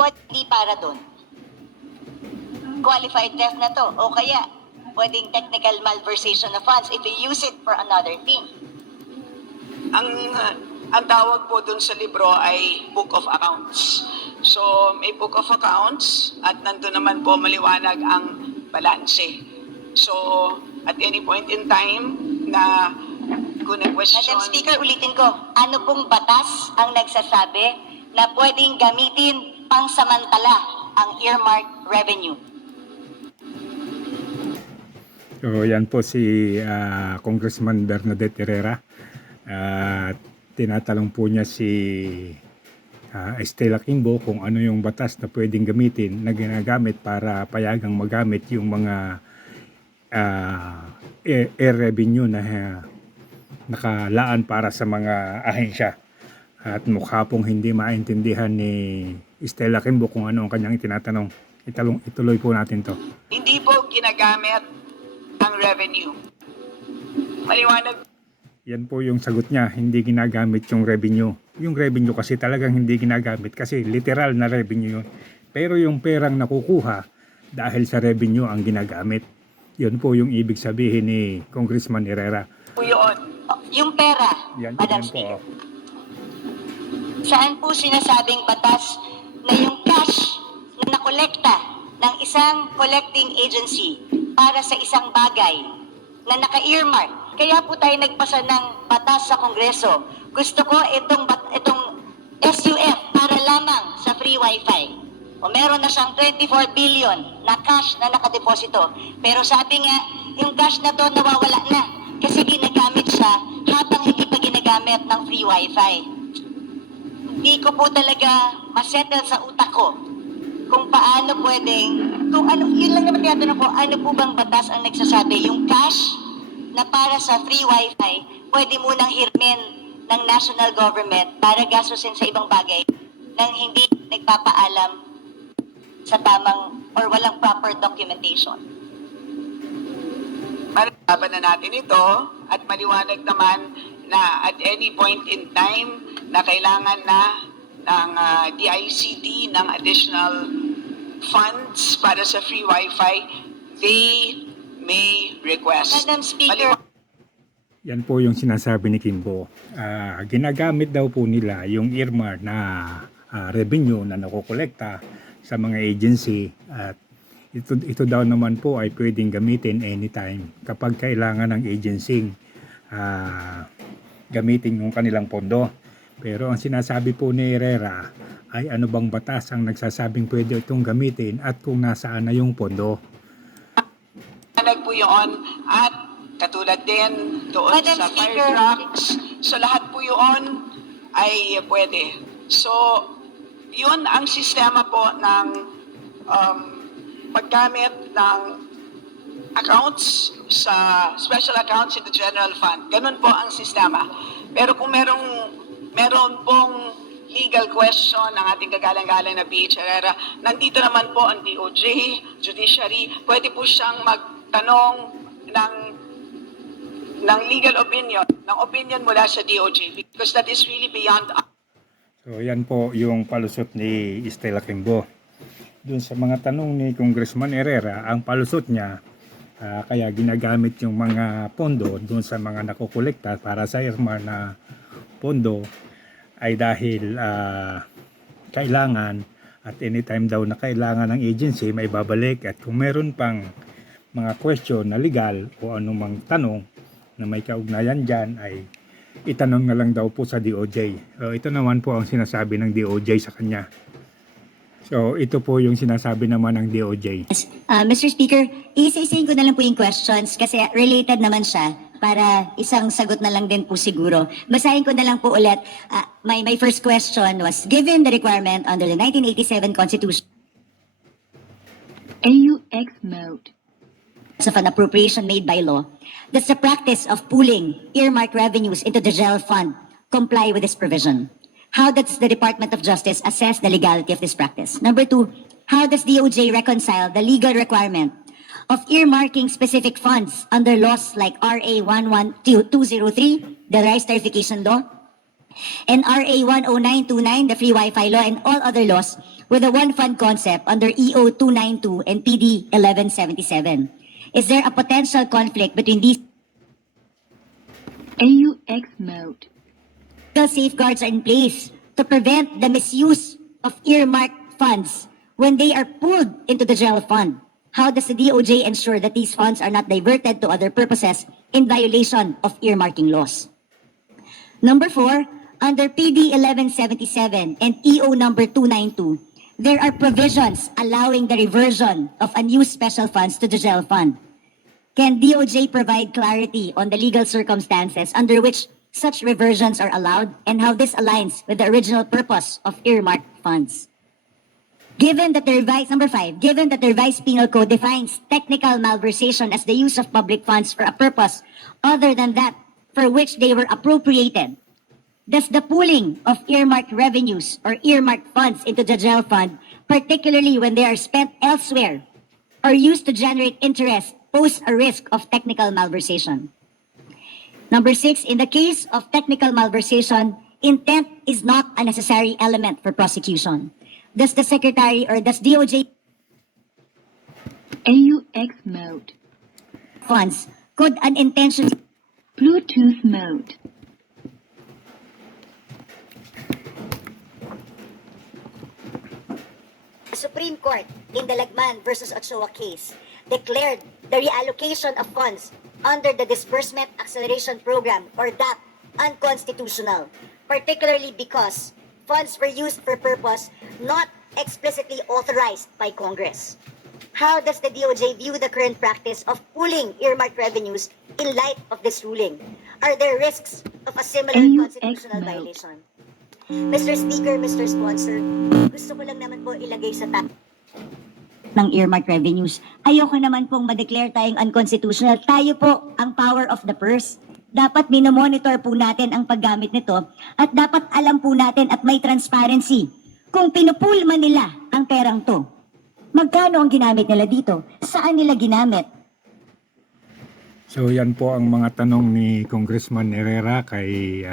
pwede para doon. Qualified theft na to. O kaya, pwedeng technical malversation of funds if you use it for another thing. Ang tawag po dun sa libro ay Book of Accounts. So, may Book of Accounts at nandun naman po maliwanag ang balanse. So, at any point in time na kung question... Madam Speaker, ulitin ko, ano pong batas ang nagsasabi na pwedeng gamitin pangsamantala ang earmark revenue? So yan po si Congressman Bernadette Herrera. Tinatanong po niya si Estela Quimbo kung ano yung batas na pwedeng gamitin, na ginagamit para payagang magamit yung mga air revenue na nakalaan para sa mga ahensya. At mukha pong hindi maintindihan ni Estela Quimbo kung ano ang kanyang tinatanong. Ituloy po natin to. Hindi po ginagamit ang revenue. Maliwanag. Yan po yung sagot niya, hindi ginagamit yung revenue. Yung revenue kasi talagang hindi ginagamit kasi literal na revenue yun. Pero yung perang nakukuha dahil sa revenue ang ginagamit. Yun po yung ibig sabihin ni Congressman Herrera. Po yun. Yung pera, Madam Yan Speaker. po. Saan po sinasabing batas na yung cash na nakolekta ng isang collecting agency para sa isang bagay na naka-earmark? Kaya po tayo nagpasa ng batas sa Kongreso. Gusto ko itong SUF para lamang sa free wifi. O meron na siyang 24 billion na cash na nakadeposito. Pero sabi nga, yung cash na to nawawala na kasi ginagamit siya habang hindi pa ginagamit ng free wifi. Hindi ko po talaga masettle sa utak ko kung paano pwedeng, kung ano, yun lang naman tinatanong ko, ano po bang batas ang nagsasabi, yung cash na para sa free wifi, pwede munang hirmin ng national government para gastusin sa ibang bagay nang hindi nagpapaalam sa tamang or walang proper documentation. Malaban na natin ito at maliwanag naman na at any point in time na kailangan na ng DICT ng additional funds para sa free wifi, they may request. Madam Speaker, Yan po yung sinasabi ni Kimbo. Ginagamit daw po nila yung earmark na revenue na nakokolekta sa mga agency at ito daw naman po ay pwedeng gamitin anytime kapag kailangan ng agency gamitin yung kanilang pondo. Pero ang sinasabi po ni Herrera ay ano bang batas ang nagsasabing pwede itong gamitin at kung nasaan na yung pondo. Po yun at katulad din doon Madam sa Speaker, fire trucks. So lahat po yun ay pwede. So yun ang sistema po ng paggamit ng accounts sa special accounts in the general fund. Ganun po ang sistema. Pero kung meron pong legal question ng ating kagalang-galang na BH Herrera, nandito naman po ang DOJ, Judiciary, pwede po siyang magtanong ng legal opinion, ng opinion mula sa DOJ because that is really beyond us. So yan po yung palusot ni Estela Quimbo. Doon sa mga tanong ni Congressman Herrera, ang palusot niya kaya ginagamit yung mga pondo doon sa mga nakukolekta para sa earmark na pondo ay dahil kailangan at anytime daw na kailangan ng agency may babalik at kung meron pang mga question na legal o anumang tanong na may kaugnayan dyan ay itanong na lang daw po sa DOJ. So, ito naman po ang sinasabi ng DOJ sa kanya. So ito po yung sinasabi naman ng DOJ. Mr. Speaker, isa-isahin ko na lang po yung questions kasi related naman siya para isang sagot na lang din po siguro. Basahin ko na lang po ulit. My first question was, given the requirement under the 1987 Constitution AUX mode. of an appropriation made by law, does the practice of pooling earmark revenues into the general fund comply with this provision? How does the Department of Justice assess the legality of this practice? Number two, how does DOJ reconcile the legal requirement of earmarking specific funds under laws like RA 11203, the Rice Tariffication Law, and RA 10929, the Free Wi-Fi Law, and all other laws with a one-fund concept under EO 292 and PD 1177? Is there a potential conflict between these AUX mode. legal safeguards are in place to prevent the misuse of earmarked funds when they are pulled into the general fund? How does the DOJ ensure that these funds are not diverted to other purposes in violation of earmarking laws? Number 4, under PD 1177 and EO number 292, there are provisions allowing the reversion of unused special funds to the general fund. Can DOJ provide clarity on the legal circumstances under which such reversions are allowed and how this aligns with the original purpose of earmarked funds? Given that the revised penal code defines technical malversation as the use of public funds for a purpose other than that for which they were appropriated, does the pooling of earmarked revenues or earmarked funds into the general fund, particularly when they are spent elsewhere or used to generate interest, pose a risk of technical malversation? Number 6, in the case of technical malversation, intent is not a necessary element for prosecution. Does the Secretary or does DOJ AUX mode. funds could unintentionally Bluetooth mode. The Supreme Court in the Lagman versus Ochoa case declared the reallocation of funds under the Disbursement Acceleration Program or DAP unconstitutional, particularly because funds were used for purpose not explicitly authorized by Congress. How does the DOJ view the current practice of pooling earmarked revenues in light of this ruling? Are there risks of a similar constitutional violation? Mr. Speaker, Mr. Sponsor, gusto ko lang naman po ilagay sa top ng earmark revenues. Ayoko naman pong ma-declare tayong unconstitutional. Tayo po ang power of the purse. Dapat minomonitor po natin ang paggamit nito at dapat alam po natin at may transparency kung pinupool man nila ang perang to. Magkano ang ginamit nila dito? Saan nila ginamit? So yan po ang mga tanong ni Congressman Herrera kay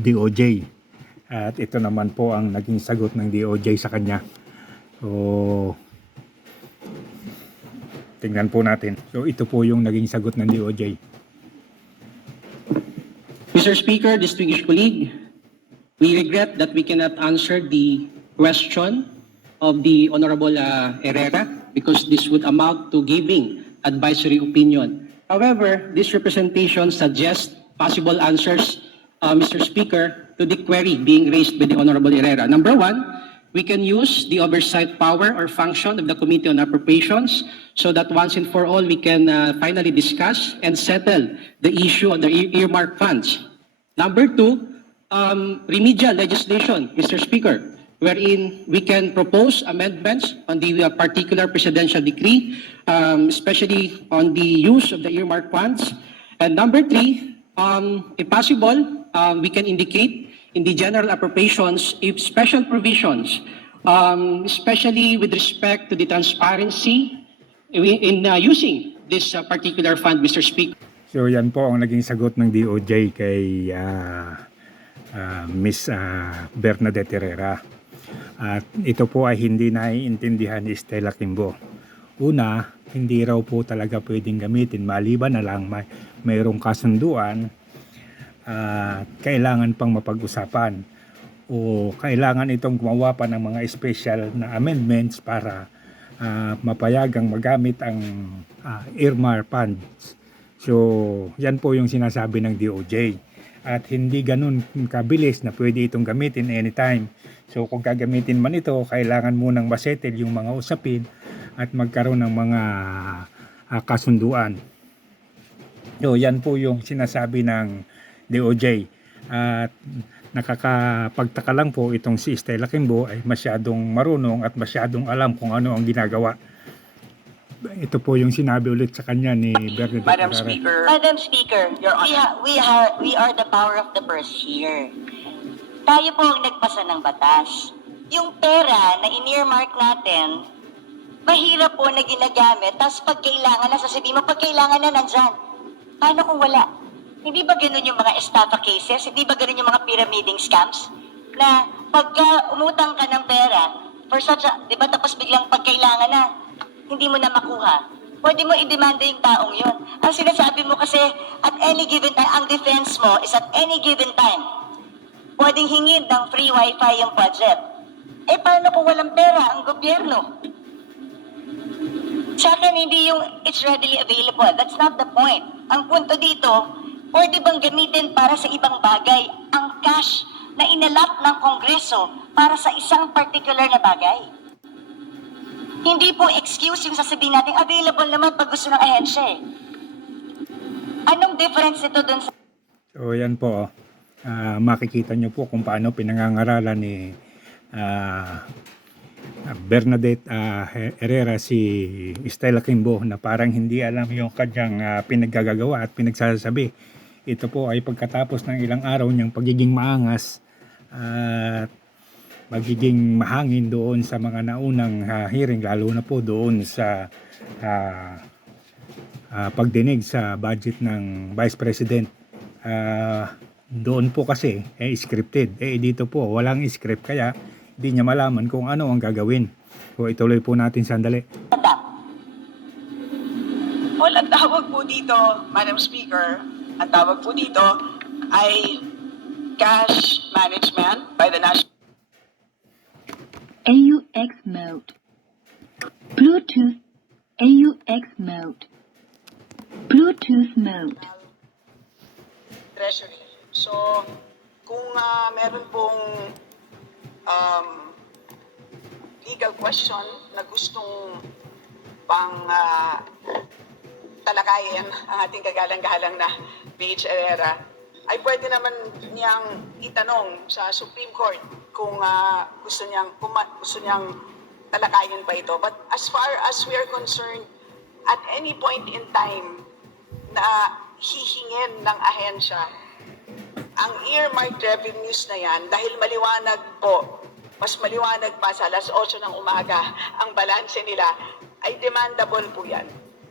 DOJ. At ito naman po ang naging sagot ng DOJ sa kanya. So tingnan po natin. So ito po yung naging sagot ng DOJ. Mr. Speaker, distinguished colleague, we regret that we cannot answer the question of the Honorable Herrera because this would amount to giving advisory opinion. However, this representation suggests possible answers, Mr. Speaker, to the query being raised by the Honorable Herrera. Number 1, we can use the oversight power or function of the Committee on Appropriations so that once and for all we can finally discuss and settle the issue on the earmark funds. Number 2, remedial legislation, Mr. Speaker, wherein we can propose amendments on the particular presidential decree, especially on the use of the earmark funds. And number 3, if possible, we can indicate in the general appropriations if special provisions, especially with respect to the transparency in using this particular fund, Mr. Speaker. So yan po ang naging sagot ng DOJ kay Miss Bernadette Herrera. At ito po ay hindi naiintindihan ni Stella Kimbo. Una, hindi raw po talaga pwedeng gamitin maliban na lang mayroong kasunduan at kailangan pang mapag-usapan o kailangan itong gumawa pa ng mga special na amendments para mapayagang magamit ang earmark funds. So, yan po yung sinasabi ng DOJ. At hindi ganun kabilis na pwede itong gamitin anytime. So, kung gagamitin man ito, kailangan munang masettle yung mga usapin at magkaroon ng mga kasunduan. So, yan po yung sinasabi ng DOJ. At nakakapagtaka lang po itong si Stella Kimbo ay masyadong marunong at masyadong alam kung ano ang ginagawa. Ito po yung sinabi ulit sa kanya ni Bernadette Madam Herrera. Speaker, Madam Speaker, Your Honor. we are the power of the purse here. Tayo po ang nagpasa ng batas. Yung pera na in-earmark natin, mahirap po na ginagamit, tapos pag kailangan na, sasabihin mo, pag kailangan na nandyan. Paano kung wala? Hindi ba ganun yung mga estafa cases? Hindi ba ganun yung mga pyramiding scams? Na pagka umutang ka ng pera, for such a, di ba, tapos biglang pagkailangan na, hindi mo na makuha. Pwede mo i-demanda yung taong yun. Ang sinasabi mo kasi, at any given time, ang defense mo is at any given time, pwedeng hingin ng free wifi yung budget. Eh, paano kung walang pera ang gobyerno? Sa akin, hindi yung it's readily available. That's not the point. Ang punto dito, pwede bang gamitin para sa ibang bagay ang cash na inalot ng Kongreso para sa isang particular na bagay? Hindi po excuse yung sasabihin natin, available naman pag gusto ng ahensya eh. Anong difference ito dun sa... So yan po, makikita nyo po kung paano pinangangaralan ni Bernadette Herrera si Stella Kimbo na parang hindi alam yung kanyang pinaggagawa at pinagsasabi. Ito po ay pagkatapos ng ilang araw niyang pagiging maangas at magiging mahangin doon sa mga naunang hearing, lalo na po doon sa pagdinig sa budget ng Vice President. Doon po kasi scripted. Dito po walang script, kaya hindi niya malaman kung ano ang gagawin. So ituloy po natin sandali. Well, ang tawag po dito, Madam Speaker, ang tawag po dito ay cash management by the National AUX mode. Bluetooth. AUX mode. Bluetooth mode. Treasury. So, kung meron pong legal question na gustong pang talakayin ang ating kagalang-galang na BH Herrera, ay pwede naman niyang itanong sa Supreme Court kung gusto niyang talakayin pa ito. But as far as we are concerned, at any point in time na hihingin ng ahensya ang earmarked revenues na yan, dahil maliwanag po, mas maliwanag pa sa alas 8 ng umaga, ang balanse nila ay demandable po yan.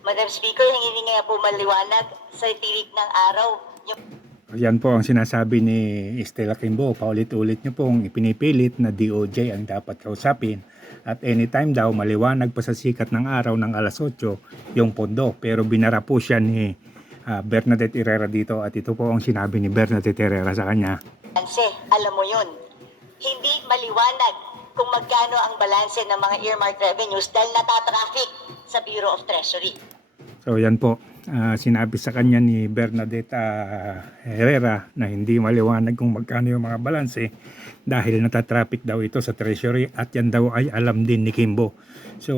Madam Speaker, hindi nga po maliwanag sa tirik ng araw. Yung... Yan po ang sinasabi ni Stella Kimbo. Paulit-ulit niyo pong ipinipilit na DOJ ang dapat kausapin. At anytime daw, maliwanag pa sa sikat ng araw ng alas 8 yung pondo. Pero binara po siya ni Bernadette Herrera dito. At ito po ang sinabi ni Bernadette Herrera sa kanya. Balanse, alam mo yun. Hindi maliwanag kung magkano ang balanse ng mga earmarked revenues dahil natatraffic sa Bureau of Treasury. So yan po, sinabi sa kanya ni Bernadette Herrera na hindi maliwanag kung magkano yung mga balanse dahil natatraffic daw ito sa Treasury at yan daw ay alam din ni Kimbo. So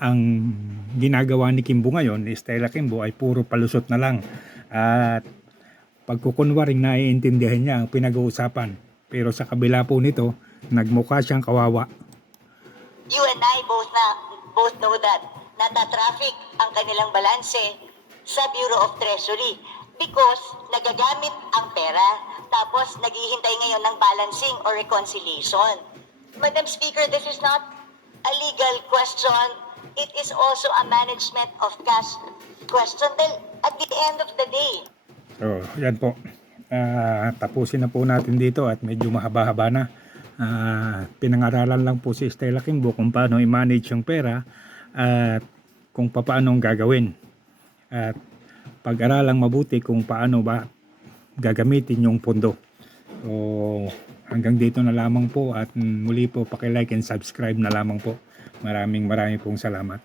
ang ginagawa ni Kimbo ngayon, ni Stella Kimbo, ay puro palusot na lang at pagkukunwaring naiintindihan niya ang pinag-uusapan. Pero sa kabila po nito, nagmukha siyang kawawa. You and I both know that natatraffic ang kanilang balanse sa Bureau of Treasury because nagagamit ang pera tapos naghihintay ngayon ng balancing or reconciliation. Madam Speaker, this is not a legal question. It is also a management of cash question at the end of the day. So, yan po. Tapusin na po natin dito at medyo mahaba-haba na. Pinangaralan lang po si Stella Kimbo kung paano i-manage yung pera at kung paano ang gagawin. At pag-aralang mabuti kung paano ba gagamitin yung pondo. So, hanggang dito na lamang po at muli po paki-like and subscribe na lamang po. Maraming pong salamat.